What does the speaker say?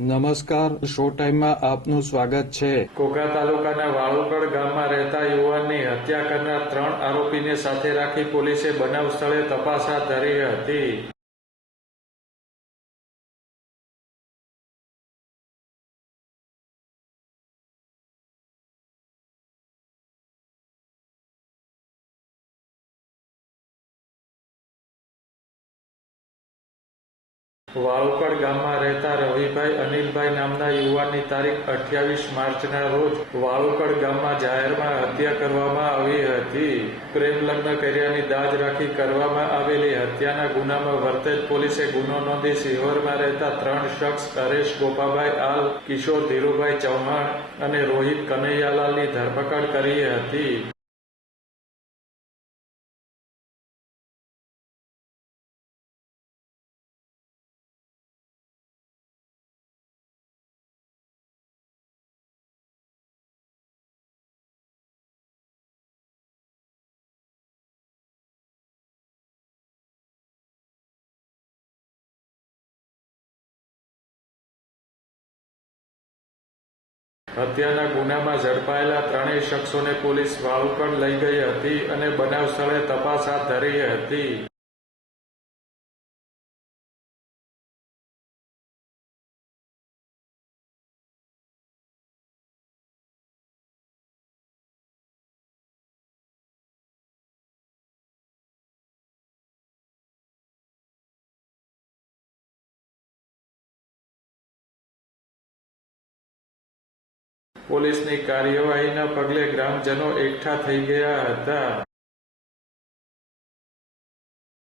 નમસ્કાર, શો ટાઈમમાં આપનું સ્વાગત છે। ઘોઘા તાલુકાના વાળુકડ ગામમાં રહેતા યુવાનની હત્યા કરનાર 3 આરોપીને સાથે રાખી પોલીસે બનાવ સ્થળે તપાસ હાથ ધરી હતી। વાળુકડ ગામમાં રહેતા રવિભાઈ અનિલભાઈ નામના યુવાનની તારીખ 28 માર્ચના રોજ વાળુકડ ગામમાં જાહેરમાં હત્યા કરવામાં આવી હતી। પ્રેમ લગ્ન કર્યાની દાજ રાખી કરવામાં આવેલી હત્યાના ગુનામાં વર્તેજ પોલીસે ગુનો નોંધી સિહોરમાં રહેતા 3 શખ્સ હરેશ ગોપાભાઈ આલ, કિશોર ધીરુભાઈ ચૌહાણ અને રોહિત કનૈયાલાલની ધરપકડ કરી હતી। હત્યાના ગુનામાં ઝડપાયેલા 3 શખ્સોને પોલીસ વાળુકડ લઈ ગઈ હતી અને બનાવ સ્થળે તપાસ હાથ ધરી હતી। પોલીસની કાર્યવાહીના પગલે ગ્રામજનો એકઠા થઈ ગયા હતા।